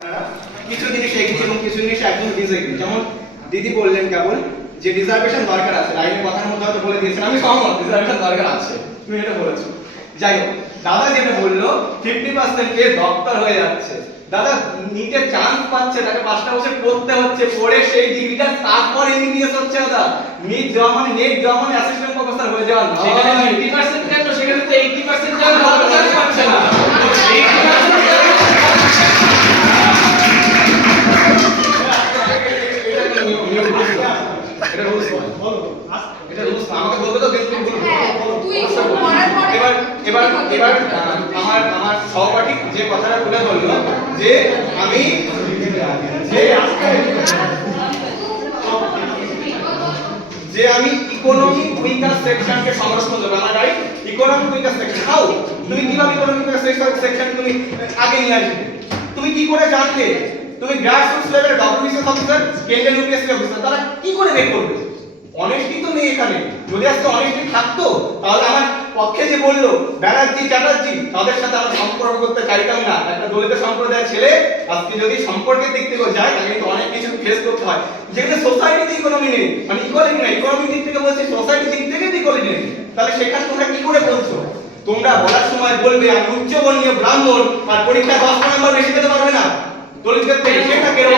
কিছু জিনিস এগ্রি এবং কিছু জিনিস একদম ডিসএগ্রি। যেমন দিদি বললেন কেবল যে রিজার্ভেশন দরকার আছে, লাইনের কথার মধ্যে হয়তো বলে দিয়েছেন, আমি সহমত রিজার্ভেশন দরকার আছে, তুমি এটা বলেছো। যাই হোক, দাদা যেটা বললো 50% এ ডক্টর হয়ে যাচ্ছে, দাদা নিটে চান্স পাচ্ছে, তাকে 5টা বছর পড়তে হচ্ছে, পড়ে সেই ডিগ্রিটা তারপর এমবিবিএস হচ্ছে। দাদা নিট দেওয়া মানে নেট দেওয়া মানে অ্যাসিস্ট্যান্ট প্রফেসর হয়ে যাওয়া না। সেখানে 50% কেন, সেখানে তো 80% যারা ভালো চান্স পাচ্ছে না। 80% এটা রুলস বলো, এটা রুলস আমাকে বলতে তো কিন্তু এবার আমার সহপাঠী যে কথাটা তুলে ধরলো যে আমি ইকোনমিক উইকার সেকশনকে সংরক্ষণ দেব। আমার right, economic weaker section how, তুমি কিভাবে ইকোনমিক উইকার সেকশন তুমি আগে নিয়ে আসবে? তুমি কি করে জানবে? তুমি গ্রাসরুটস লেভেলে ডব্লিউবিসিএস অফিসার, কেন্দ্রীয় ইউপিএসসি অফিসার, তারা কি করে বের করবে? অনেস্টি তো নেই এখানে। যদি আজকে অনেস্টি থাকতো তাহলে আমার পক্ষে যে বললো ব্যানার্জি চ্যাটার্জি, তাদের সাথে আমরা সম্পর্ক করতে চাইতাম না। একটা দলিত সম্প্রদায়ের ছেলে আজকে যদি সম্পর্কের দিক থেকে যায় তাহলে কিন্তু অনেক কিছু ফেস করতে হয়, যেখানে সোসাইটিতে ইকোনমি নেই, মানে ইকুয়ালিটি নেই। ইকোনমিক দিক থেকে বলছে, সোসাইটির দিক থেকে ইকুয়ালিটি নেই, তাহলে সেখানে তোমরা কি করে বলছো? তোমরা বলার সময় বলবে আমি উচ্চবর্ণীয় ব্রাহ্মণ, আর পরীক্ষায় 10 নম্বর বেশি পেতে পারবে না দলিতদের থেকে, সেটা কেন?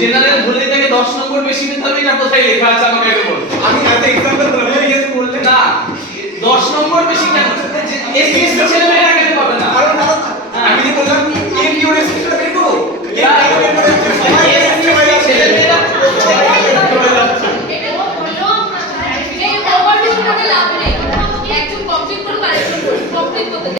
জেনারেল ভুলে থেকে 10 নম্বর বেশি পেতে হবে, এটা কোথায় লেখা আছে আমাকে আগে বল। আমি একটা एग्जांपल বললাম, আমি ইয়েস বললে না 10 নম্বর বেশি কেন? এসএসসি ছেলেমেয়েরা কেন পাবে না? কারণ আমি যে বললাম এম কিউ এস সেটা বের করো, ছেলেমেয়েরা এটা বললো আমরা এই ওভারভিউ করে লাভ নেই, একজন কমপ্লিট করে কারেকশন করতে